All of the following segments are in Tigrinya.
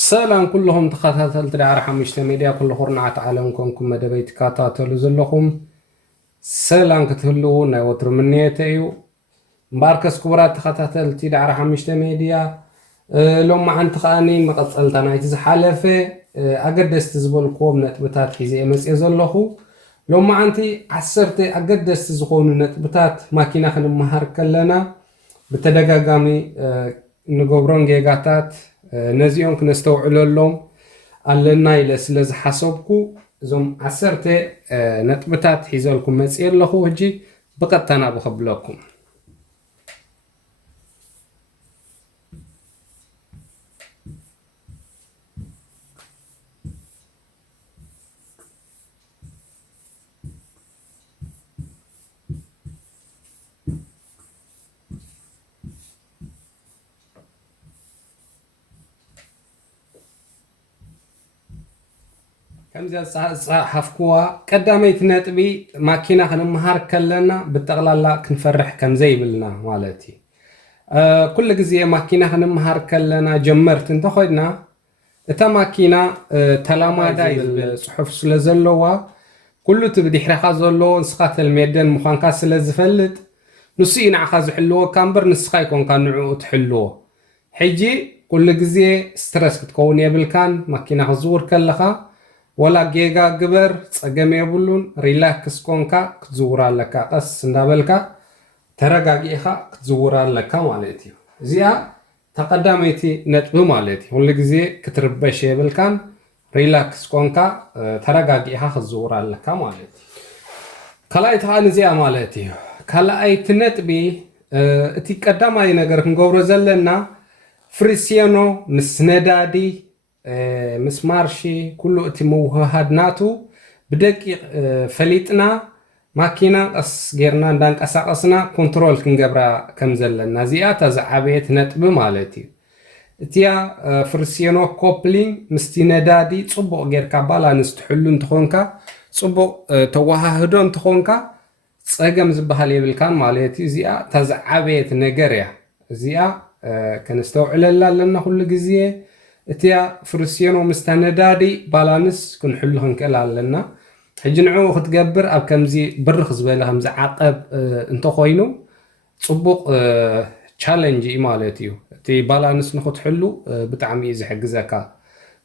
سلام كلهم تخاتل تدعر حمشت ميديا كل خورنا تعلمكم كم مدبيت كاتاتل زلهم سلام كتهلو نوتر منيتيو مباركس كبرات تخاتل تدعر حمشت ميديا لو ما عن تخاني مقصلتنا يتزحلفه اقدست زبلكم نتبتات حيزي امس يزلخو لو ما انتي عسرتي اقدست زخون نتبتات ماكينه خنمهار كلنا بتدغاغامي نغبرون جيغاتات نزيون كنستوعللهم ኣለና ኢለ ስለ ዝሓሰብኩ እዞም 10 ነጥብታት ሒዘልኩም መጽእ ኣለኹ ሕጂ ብቀጥታ ናብኸብለኩም كم حفكوا قداميت نطبي ماكينه خنمهار كلنا بالتقلالا كنفرح كم زي بلنا مالتي كل غزيه ماكينه خنمهار كلنا جمرت انت خوينا اتا ماكينه تلامادا الصحف سلازلوا كله تبدي حرخا زلو نسخات الميدن مخانكا سلازفلت نسينا عخا زحلو كامبر نسخا يكون كان نعو تحلو حجي كل غزيه ستريس كتكون يبلكان ماكينه زور كلخا ولا جيجا جبر صقم يبلون ريلاكس كونكا كتزورا لك قس ندابلكا ترغاغيخا كتزورا لك مالتي زيا تقدميتي نطب مالتي كل غزي كتربش يبلكان ريلاكس كونكا ترغاغيخا كتزورا لك مالتي كلايت هان زيا مالتي كلايت نطبي اتي قداماي ነገር ክንገብሮ ዘለና ፍሪሲያኖ مسندادي مسمارشي كله اتموهادناتو بدقيق فليتنا ماكينه قص غيرنا اندانقساقسنا كنترول كنغبرا كمزلنا زيات زعبيت نطب مالتي اتيا فرسينو كوبلين مستندادي صبو غيركا بالانس تحلو انتخونكا صبو توهاهدو انتخونكا صقم زبحال يبلكان مالتي زيا تزعبيت نغريا زيا كنستوعللا لنا كل غزيه اتيا فرسيانو مستندادي بالانس كنحلو خنكل لنا حجي نعو ختقبر اب كمزي برخ زباله خمز عقب انت خوينو صبوق تشالنجي مالتيو تي بالانس نختحلو بتعمي زحجزكا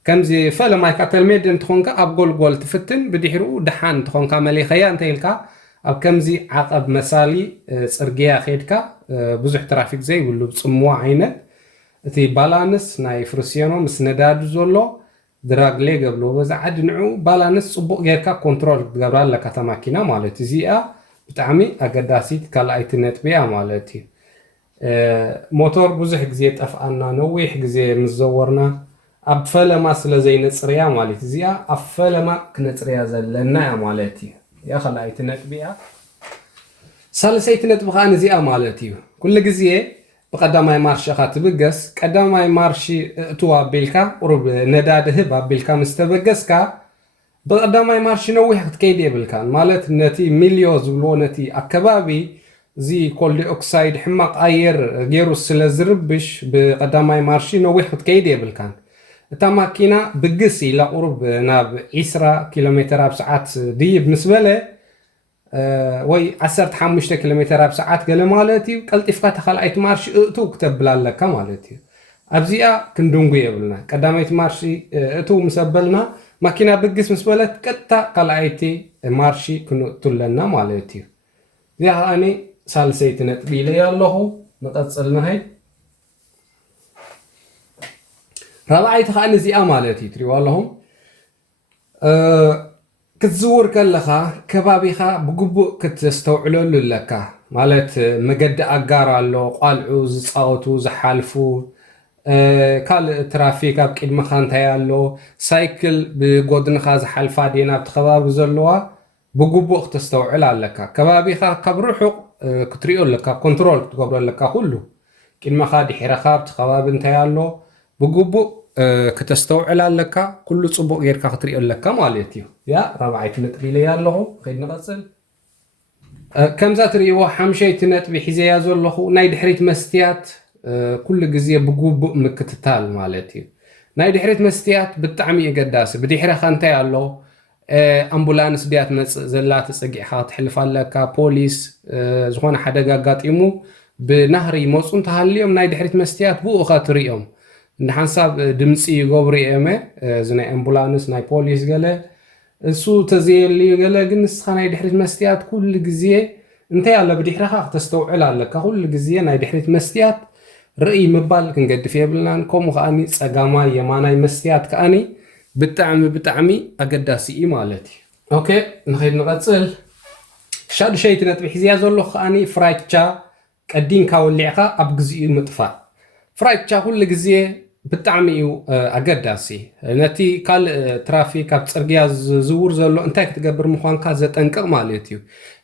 كمزي فلا ماي كاتل ميدن تخونكا اب جول تفتن بديحرو دحان تخونكا مليخيا انتيلكا اب كمزي عقب مسالي صرغيا خيدكا بزح ترافيك زي بلو صموا عينت تي بالانس ناي فرسيانو مسنداد زولو دراغ لي قبلو بزا عاد نعو بالانس صبوق غيركا كنترول تقبرال لك تماكينه مالتي زيا بتعمي اقداسيت كالايت نت بيا مالتي موتور بزح غزي طفانا نويح غزي مزورنا ابفلما سلا زي نصريا مالتي زيا افلما كنصريا زلنا يا مالتي يا خلايت نت بيا سالسيت نت بخان زيا مالتي كل غزي بقداماي مارشي خاتبقس قداماي مارشي اتوا بيلكا قرب نداده بابيلكا مستبقسكا بقداماي مارشي نوي حق كيدي بلكان مالت نتي مليو زبلو نتي اكبابي زي كل اوكسايد حماق اير غيرو سلازربش بقداماي مارشي نوي حق كيدي بلكان تا ماكينه بقسي لا قرب ناب 10 كيلومتر بساعات دي بالنسبه وي 15 كيلومتر بساعات قال مالتي قلطفكا تخلعيت مارش اتو كتبلا لك مالتي ابزيا كندونغو يبلنا قداميت مارشي اتو مسبلنا ماكينه بقس مسبلت قطا قلعيتي مارشي كنتلنا مالتي يا اني سالسيت نطبي لي يالله نقصلنا هي رابعيت خاني زي مالتي تري والله كتزور كلخا كبابيخا بقبو كتستوعلو لكا مالت مقد اقارالو قالعو زصاوتو زحالفو كال ترافيك ابقيد مخانتا يالو سايكل بقودنخا زحالفا دينا بتخباب زلوا بقبو اختستوعل لكا كبابيخا كبروحو كتريو لكا كنترول تقبرو لكا كله كين مخادي حرخا بتخباب انتا يالو بقبو كتستوعل لك كل صبوق غيرك خطري لك مالتي يا رابعيت نطبي لي يالله خيد نقصل كم زاتريو حمشيت نطبي حزيا زلخو ناي دحريت مستيات كل غزيه بقوب مكتتال مالتي ናይ ድሕሪት መስትያት ብጣዕሚ ይገዳሲ ብድሕሪኻ እንታይ ኣሎ ኣምቡላንስ ድያ ትመፅእ ዘላ ተፀጊዕኻ ክትሕልፍ ኣለካ ፖሊስ ዝኾነ ሓደጋ ኣጋጢሙ ብናህሪ ይመፁ እንተሃልዮም ናይ ድሕሪት መስትያት ብኡ ኸ ትሪኦም ንሓንሳብ ድምፂ ይገብሩ እየመ እዚ ናይ ኣምቡላንስ ናይ ፖሊስ ገለ እሱ ተዘየልዩ ገለ ግን ንስኻ ናይ ድሕሪት መስትያት ኩሉ ግዜ እንታይ ኣለ ብድሕሪኻ ክተስተውዕል ኣለካ ኩሉ ግዜ ናይ ድሕሪት መስትያት ርኢ ምባል ክንገድፍ የብልናን ከምኡ ከዓኒ ፀጋማይ የማናይ መስትያት ከዓኒ ብጣዕሚ ኣገዳሲ እዩ ማለት እዩ ኦኬ ንኸይድ ንቐፅል ሻድሸይቲ ነጥቢ ሒዝያ ዘሎ ከዓኒ ፍራቻ ቀዲንካ ወሊዕኻ ኣብ ግዜኡ ምጥፋእ ፍራቻ ኩሉ ግዜ ብጣዕሚ እዩ ኣገዳሲ ነቲ ካልእ ትራፊክ ኣብ ፅርግያ ዝዝውር ዘሎ እንታይ ክትገብር ምዃንካ ዘጠንቅቕ ማለት እዩ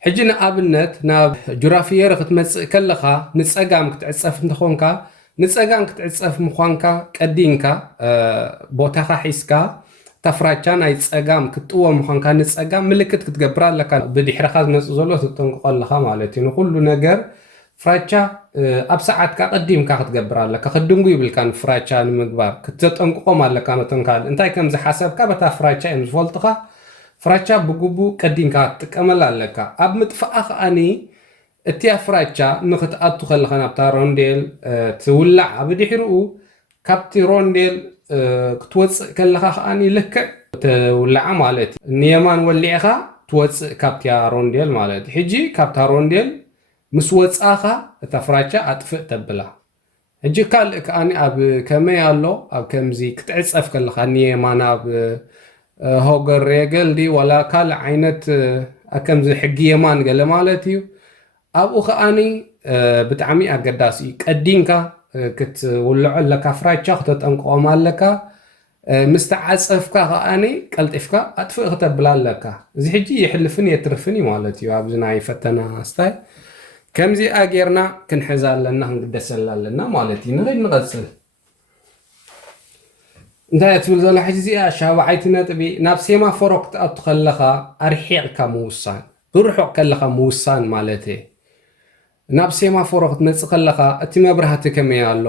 ሕጂ ንኣብነት ናብ ጁራፊየር ክትመፅእ ከለኻ ንፀጋም ክትዕፀፍ እንተኾንካ ንፀጋም ክትዕፀፍ ምዃንካ ቀዲንካ ቦታኻ ሒዝካ ተፍራቻ ናይ ፀጋም ክትጥወ ምዃንካ ንፀጋም ምልክት ክትገብር ኣለካ ብድሕሪኻ ዝመፅእ ዘሎ ትጠንቅቆ ኣለኻ ማለት እዩ ንኩሉ ነገር ፍራቻ ኣብ ሰዓትካ ቀዲምካ ክትገብር ኣለካ ክድንጉ ይብልካ ንፍራቻ ንምግባር ክትጠንቅቆም ኣለካ ነቶም ካልእ እንታይ ከም ዝሓሰብካ በታ ፍራቻ እዮም ዝፈልጥኻ ፍራቻ ብግቡእ ቀዲምካ ክትጥቀመላ ኣለካ ኣብ ምጥፋኣ ከዓኒ እቲ ፍራቻ ንክትኣቱ ከለኻ ናብታ ሮንዴል ትውላዕ ብድሕሪኡ ካብቲ ሮንዴል ክትወፅእ ከለኻ ከዓኒ ልክዕ ትውላዓ ማለት እዩ ንየማን ወሊዕኻ ትወፅእ ካብቲ ሮንዴል ማለት እዩ ሕጂ ካብታ ሮንዴል ምስ ወፃኻ እታ ፍራቻ ኣጥፍእ ተብላ ሕጂ ካልእ ከዓኒ ኣብ ከመይ ኣሎ ኣብ ከምዚ ክትዕፀፍ ከለኻ ንየማን ኣብ ሆገር ሬገል ዲ ወላ ካልእ ዓይነት ከምዚ ሕጊ የማን ገለ ማለት እዩ ኣብኡ ከዓኒ ብጣዕሚ ኣገዳሲ እዩ ቀዲንካ ክትውልዖ ኣለካ ፍራቻ ክተጠንቅቖም ኣለካ ምስ ተዓፀፍካ ከዓኒ ቀልጢፍካ ኣጥፍእ ክተብላ ኣለካ እዚ ሕጂ ይሕልፍን የትርፍን እዩ ማለት እዩ ኣብዚ ናይ ፈተና ስታይ ከምዚኣ ጌርና ክንሕዛ ኣለና ክንግደሰላ ኣለና ማለት እዩ ንኸይድ ንቐፅል እንታይ ትብል ዘላ ሕጂ እዚኣ ሻብዓይቲ ነጥቢ ናብ ሴማፎሮ ክትኣቱ ከለኻ ኣርሒቕካ ምውሳን ብርሑቕ ከለኻ ምውሳን ማለት እየ ናብ ሴማፎሮ ክትመፅእ ከለኻ እቲ መብራህቲ ከመይ ኣሎ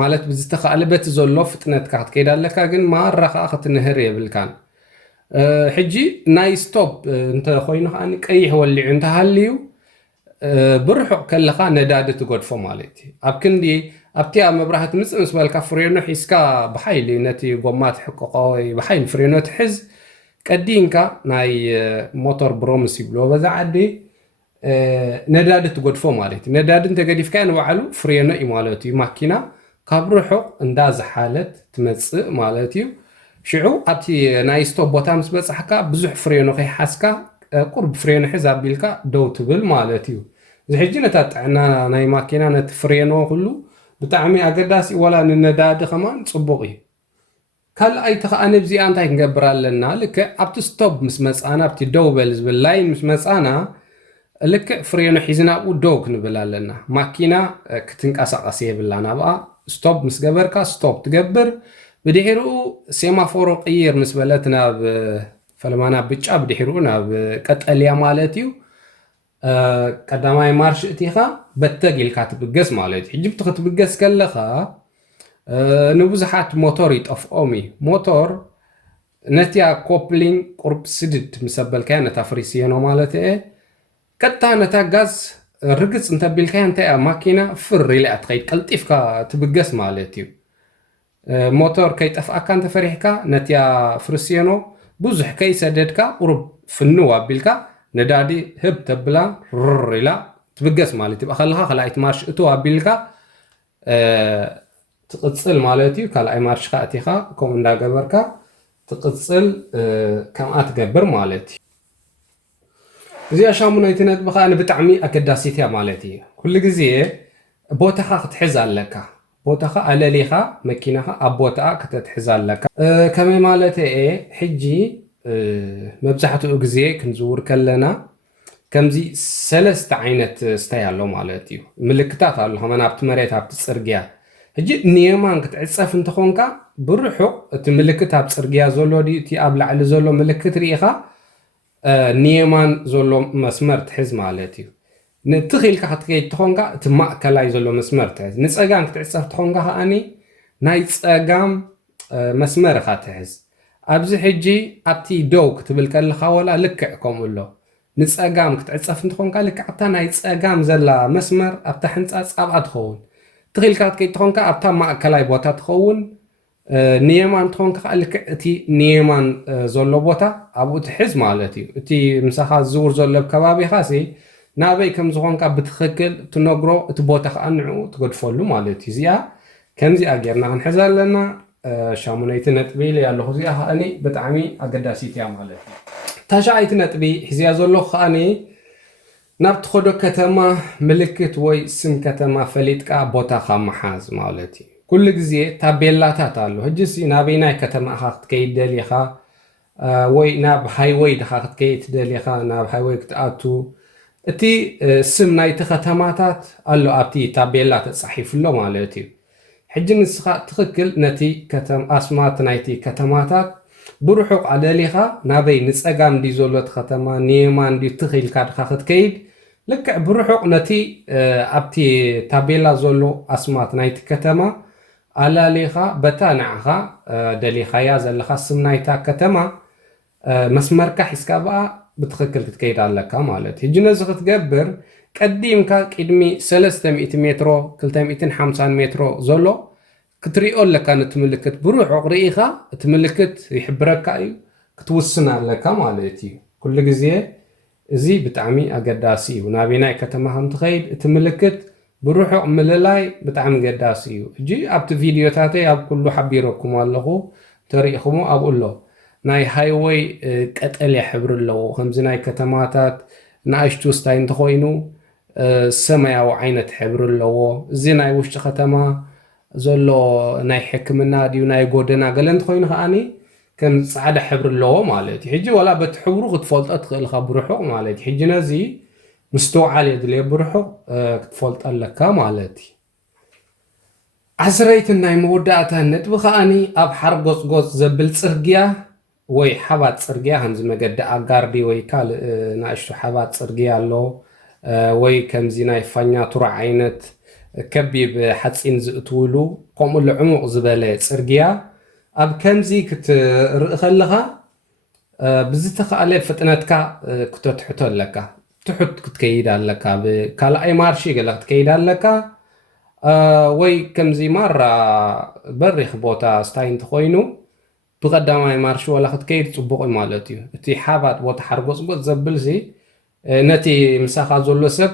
ማለት ብዝተኸኣለ በቲ ዘሎ ፍጥነትካ ክትከይድ ኣለካ ግን ማራኻ ክትንህር የብልካን ሕጂ ናይ ስቶፕ እንተኮይኑ ከዓኒ ቀይሕ ወሊዑ እንተሃልዩ ብርሑቕ ከለኻ ነዳዲ ትጎድፎ ማለት እዩ ኣብ ክንዲ ኣብቲ ኣብ መብራህቲ ምፅእ ምስ በልካ ፍሬኖ ሒዝካ ብሓይሊ ነቲ ጎማ ትሕቅቆ ወይ ብሓይሊ ፍሬኖ ትሕዝ ቀዲንካ ናይ ሞተር ብሮምስ ይብልዎ በዛ ዓዲ ነዳዲ ትጎድፎ ማለት እዩ ነዳዲ እንተገዲፍካ ንባዕሉ ፍሬኖ እዩ ማለት እዩ ማኪና ካብ ርሑቕ እንዳዝሓለት ትመፅእ ማለት እዩ ሽዑ ኣብቲ ናይ ስቶፕ ቦታ ምስ በፅሕካ ብዙሕ ፍሬኖ ከይሓዝካ ቁርብ ፍሬኖ ሒዝ ኣቢልካ ደው ትብል ማለት እዩ እዚ ሕጂ ነታ ጥዕና ናይ ማኪና ነቲ ፍሬኖ ኩሉ ብጣዕሚ ኣገዳሲ ወላ ንነዳዲ ከማን ፅቡቕ እዩ ካልኣይቲ ከዓኒ ብዚኣ እንታይ ክንገብር ኣለና ልክዕ ኣብቲ ስቶፕ ምስ መፃና ኣብቲ ደው በል ዝብል ላይን ምስ መፃና ልክዕ ፍሬኖ ሒዝና ኣብኡ ደው ክንብል ኣለና ማኪና ክትንቀሳቐስ የብላ ናብኣ ስቶፕ ምስ ገበርካ ስቶፕ ትገብር ብድሕሪኡ ሴማፎሮ ቅይር ምስ በለት ናብ ፈለማና ብጫ ብድሕሪኡ ናብ ቀጠልያ ማለት እዩ ቀዳማይ ማርሽ እቲኻ በተግ ኢልካ ትብገስ ማለት እዩ ሕጂ ብቲ ክትብገስ ከለኻ ንብዙሓት ሞቶር ይጠፍኦም እዩ ሞቶር ነቲያ ኮፕሊንግ ቁርብ ስድድ ምስ ኣበልካያ ነታ ፍሪስየኖ ማለት እየ ቀጥታ ነታ ጋዝ ርግፅ እንተቢልካያ እንታይ ማኪና ፍር ኢላ ትኸይድ ቀልጢፍካ ትብገስ ማለት እዩ ሞቶር ከይጠፍኣካ እንተፈሪሕካ ነቲያ ፍሪስየኖ ብዙሕ ከይሰደድካ ቁርብ ፍንው ኣቢልካ ነዳዲ ህብ ተብላ ርር ኢላ ትብገስ ማለት እዩ ከለኻ ካልኣይቲ ማርሽ እቱ ኣቢልካ ትቕፅል ማለት እዩ ካልኣይ ማርሽካ እቲኻ ከምኡ እንዳገበርካ ትቕፅል ከምኣ ትገብር ማለት እዩ እዚኣ ሻሙናይቲ ነጥቢ ከዓ ብጣዕሚ ኣገዳሲት እያ ማለት እዩ ኩሉ ግዜ ቦታኻ ክትሕዝ ኣለካ ቦታኻ ኣለሊኻ መኪናኻ ኣብ ቦታኣ ከተትሕዝ ኣለካ ከመይ ማለት እየ ሕጂ መብዛሕትኡ ግዜ ክንዝውር ከለና ከምዚ ሰለስተ ዓይነት ስታይ ኣሎ ማለት እዩ ምልክታት ኣሎ ከመን ኣብቲ መሬት ኣብቲ ፅርግያ ሕጂ ንየማን ክትዕፀፍ እንተኾንካ ብርሑቕ እቲ ምልክት ኣብ ፅርግያ ዘሎ እቲ ኣብ ላዕሊ ዘሎ ምልክት ርኢኻ ንየማን ዘሎ መስመር ትሕዝ ማለት እዩ ንትኺልካ ክትከይድ ትኾንካ እቲ ማእከላይ ዘሎ መስመር ትሕዝ ንፀጋም ክትዕፀፍ ትኾንካ ከዓኒ ናይ ፀጋም መስመር ኢኻ ትሕዝ ኣብዚ ሕጂ ኣብቲ ደው ክትብል ከለኻ ወላ ልክዕ ከምኡ ኣሎ ንፀጋም ክትዕፀፍ እንትኾንካ ልክዕ ኣብታ ናይ ፀጋም ዘላ መስመር ኣብታ ሕንፃፅ ኣብኣ ትኸውን ትኽኢልካ ክትከይድ ትኾንካ ኣብታ ማእከላይ ቦታ ትኸውን ንየማን ትኾንካ ከዓ ልክዕ እቲ ንየማን ዘሎ ቦታ ኣብኡ ትሕዝ ማለት እዩ እቲ ምሳኻ ዝውር ዘሎ ከባቢኻ ናበይ ከም ዝኾንካ ብትኽክል ትነግሮ እቲ ቦታ ከዓ ንዕኡ ትገድፈሉ ማለት እዩ እዚኣ ከምዚኣ ጌርና ክንሕዛ ኣለና ሻሙነይቲ ነጥቢ ኢለ ኣለኹ እዚኣ ከዓኒ ብጣዕሚ ኣገዳሲት እያ ማለት እዩ ታሻዓይቲ ነጥቢ ሒዝያ ዘለኹ ከዓኒ ናብ ትኸዶ ከተማ ምልክት ወይ ስም ከተማ ፈሊጥካ ቦታኻ መሓዝ ማለት እዩ ኩሉ ግዜ ታቤላታት ኣሎ ሕጂሲ ናበይ ናይ ከተማ ኢኻ ክትከይድ ደሊኻ ወይ ናብ ሃይዌይ ድኻ ክትከይድ ደሊኻ ናብ ሃይዌይ ክትኣቱ እቲ ስም ናይቲ ከተማታት ኣሎ ኣብቲ ታቤላ ተጻሒፉሎ ማለት እዩ ሕጂ ንስኻ ትኽክል ነቲ ኣስማት ናይቲ ከተማታት ብርሑቕ ኣደሊኻ ናበይ ንፀጋም ዲ ዘሎት ከተማ ንየማን ዲ ትኽኢልካ ድኻ ክትከይድ ልክዕ ብርሑቕ ነቲ ኣብቲ ታቤላ ዘሎ ኣስማት ናይቲ ከተማ ኣላሊኻ በታ ንዓኻ ደሊኻያ ዘለኻ ስም ናይታ ከተማ መስመርካ ሒዝካ በኣ ብትኽክል ክትከይድ ኣለካ ማለት እዩ ሕጂ ነዚ ክትገብር ቀዲምካ ቅድሚ 300 ሜትሮ 250 ሜትሮ ዘሎ ክትሪኦ ኣለካ ነቲ ምልክት ብርሑቕ ርኢኻ እቲ ምልክት ይሕብረካ እዩ ክትውስን ኣለካ ማለት እዩ ኩሉ ግዜ እዚ ብጣዕሚ ኣገዳሲ እዩ ናበይ ናይ ከተማ ከም ትኸይድ እቲ ምልክት ብርሑቕ ምልላይ ብጣዕሚ ገዳሲ እዩ ሕጂ ኣብቲ ቪድዮታተይ ኣብ ኩሉ ሓቢረኩም ኣለኹ ተሪኢኹሞ ኣብኡ ኣሎ ናይ ሃይዌይ ቀጠልያ ሕብሪ ኣለዎ ከምዚ ናይ ከተማታት ንኣሽቱ ስታይ እንተኾይኑ ሰማያዊ ዓይነት ሕብሪ ኣለዎ እዚ ናይ ውሽጢ ከተማ ዘሎ ናይ ሕክምና ድዩ ናይ ጎደና ገለ እንተኾይኑ ከዓኒ ከም ፃዕዳ ሕብሪ ኣለዎ ማለት እዩ ሕጂ ወላ በቲ ሕብሩ ክትፈልጦ ትኽእል ኢኻ ብርሑቕ ማለት እዩ ሕጂ ነዚ ምስተውዓል የድልየ ብርሑቕ ክትፈልጦ ኣለካ ማለት እዩ ዓስረይቲ ናይ መወዳእታ ነጥቢ ከዓኒ ኣብ ሓርጎፅጎፅ ዘብል ፅርግያ ወይ ሓባት ፅርግያ ከምዚ መገዲ ኣጋርዲ ወይ ካልእ ንኣሽቱ ሓባት ፅርግያ ኣሎ ወይ ከምዚ ናይ ፋኛ ቱራ ዓይነት ከቢብ ሓፂን ዝእትውሉ ከምኡ ልዕሙቕ ዝበለ ፅርግያ ኣብ ከምዚ ክትርኢ ከለኻ ብዝተኸኣለ ፍጥነትካ ክተትሕቶ ኣለካ ትሑት ክትከይድ ኣለካ ብካልኣይ ማርሺ ገለ ክትከይድ ኣለካ ወይ ከምዚ ማራ በሪኽ ቦታ ስታይ እንተኾይኑ ብቐዳማይ ማርሺ ወላ ክትከይድ ፅቡቕ ማለት እዩ እቲ ሓባት ቦታ ሓርጎፅጎፅ ዘብል ነቲ ምሳኻ ዘሎ ሰብ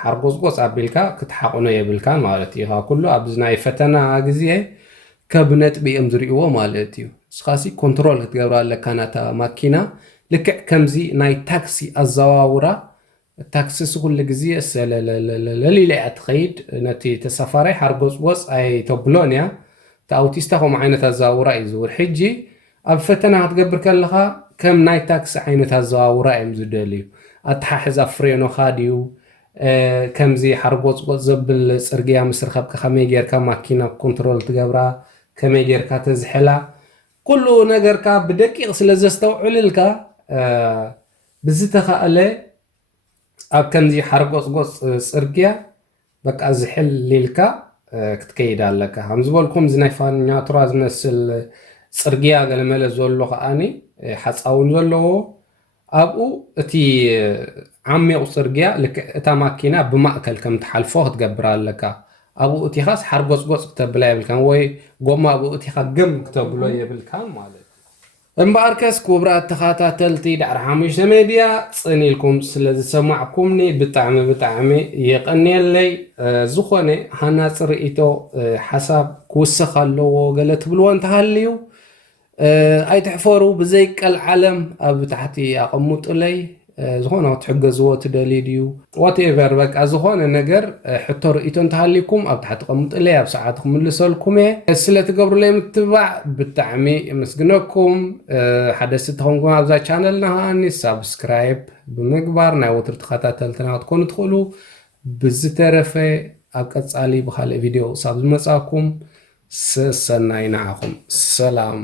ሓርጎፅጎፅ ኣቢልካ ክትሓቕኖ የብልካን ማለት እዩ ኩሉ ኣብዚ ናይ ፈተና ግዜ ከብ ነጥቢ እዮም ዝርእዎ ማለት እዩ ንስኻሲ ኮንትሮል ክትገብራ ኣለካ ናታ ማኪና ልክዕ ከምዚ ናይ ታክሲ ኣዘዋውራ ታክሲስ ኩሉ ግዜ ሰለለለሊላ እያ ትኸይድ ነቲ ተሳፋራይ ሓርጎፅጎፅ ኣይተብሎን እያ እቲ ኣውቲስታ ከምኡ ዓይነት ኣዘዋውራ እዩ ዝውር ሕጂ ኣብ ፈተና ክትገብር ከለኻ ከም ናይ ታክሲ ዓይነት ኣዘዋውራ እዮም ዝደልዩ ኣተሓሕዛ ፍሬኖኻ ድዩ ከምዚ ሓርጎፅጎፅ ዘብል ፅርግያ ምስ ረኸብካ ከመይ ጌርካ ማኪና ኮንትሮል ትገብራ ከመይ ጌርካ ተዝሕላ ኩሉ ነገርካ ብደቂቕ ስለ ዘስተውዕልልካ ብዝተኸኣለ ኣብ ከምዚ ሓርጎፅጎፅ ፅርግያ በቃ ዝሕል ሊልካ ክትከይድ ኣለካ ከም ዝበልኩም እዚ ናይ ፋኛ ቱራ ዝመስል ፅርግያ ገለመለ ዘሎ ከዓኒ ሓፃውን ዘለዎ ኣብኡ እቲ ዓሚቕ ፅርግያ ልክዕ እታ ማኪና ብማእከል ከም ትሓልፎ ክትገብር ኣለካ ኣብኡ እቲኻስ ሓርጎፅጎፅ ክተብላ የብልካን ወይ ጎማ ኣብኡ እቲኻ ገም ክተብሎ የብልካን ማለት እዩ እምበኣርከስ ክቡራት ተኸታተልቲ ዳዕሪ ሓሙሽተ ሜድያ ፅኒኢልኩም ስለ ዝሰማዕኩምኒ ብጣዕሚ የቐኒየለይ ዝኾነ ሃናፂ ርእይቶ ሓሳብ ክውስኽ ኣለዎ ገለ ትብልዎ እንተሃልዩ ኣይትሕፈሩ ብዘይቀል ዓለም ኣብ ታሕቲ ኣቐሙጡለይ ዝኾነ ክትሕገዝዎ ትደልዩ ድዩ ዋትኤቨር በቃ ዝኾነ ነገር ሕቶ ርእይቶ እንተሃሊኩም ኣብ ታሕቲ ቀሙጡለይ ኣብ ሰዓት ክምልሰልኩም እየ ስለትገብሩለይ ምትባዕ ብጣዕሚ የመስግነኩም ሓደስቲ ተኾንኩም ኣብዛ ቻነልና ከዓኒ ሳብስክራይብ ብምግባር ናይ ወትሪ ተኸታተልትና ክትኮኑ ትኽእሉ ብዝተረፈ ኣብ ቀፃሊ ብካልእ ቪድዮ ሳብ ዝመፃኩም ሰናይ ንዓኹም ሰላም